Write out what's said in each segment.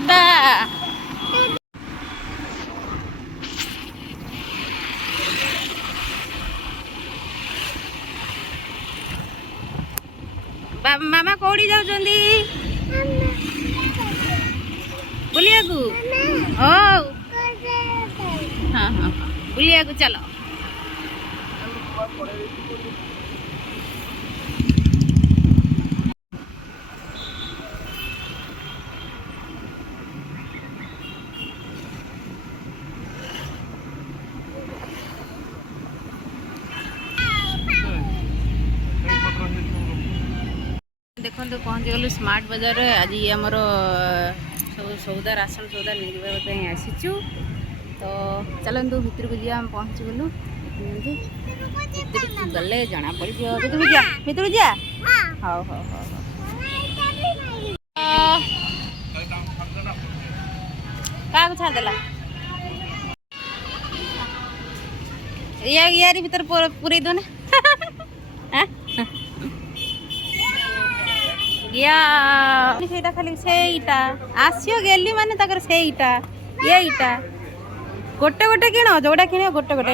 ଯିବା। मामा कौड़ी जाउछंदी बुलियाकू? ओ हाँ हाँ बुलियाकू चलो। देखो पहुँची गलु स्मार्ट बाजार। आज आमर सब सौदा राशन सौदा मिलवाई आसीचु। तो चलतु भितर को जा पहुँची गलु। गले जना पड़ भितर जा भितर जा। हाँ हाँ हाँ क्या छाड़देला यारी भीतर पूरे दो या सेटा खाली सेटा आसियो गेली माने ताकर सेटा येटा गोटे गोटे किण जोड़ा किण गोटे गोटे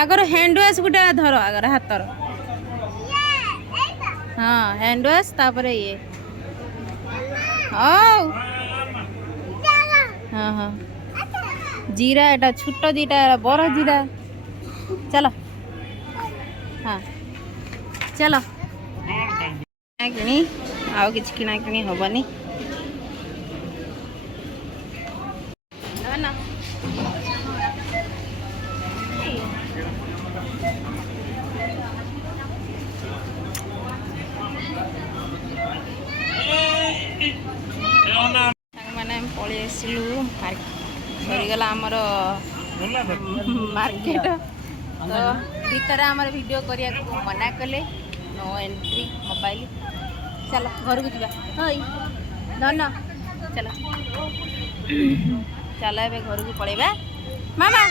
आगर हैंड वाश गोटे धर आगर हाथर। हाँ हैंड वाश तापर ये हाँ हाँ हाँ जीरा एटा छोट जीरा बड़ जीरा। चलो हाँ चलो किणी आउ किछि किना किणी हबनी ना मैंने पलि आसलु सरीगला आमर मार्केट। तो भीतर आमर वीडियो करिया को मना कले नो एंट्री मोबाइल। चलो घर को जा धन चलो चलो ए घर को पलैबा मामा।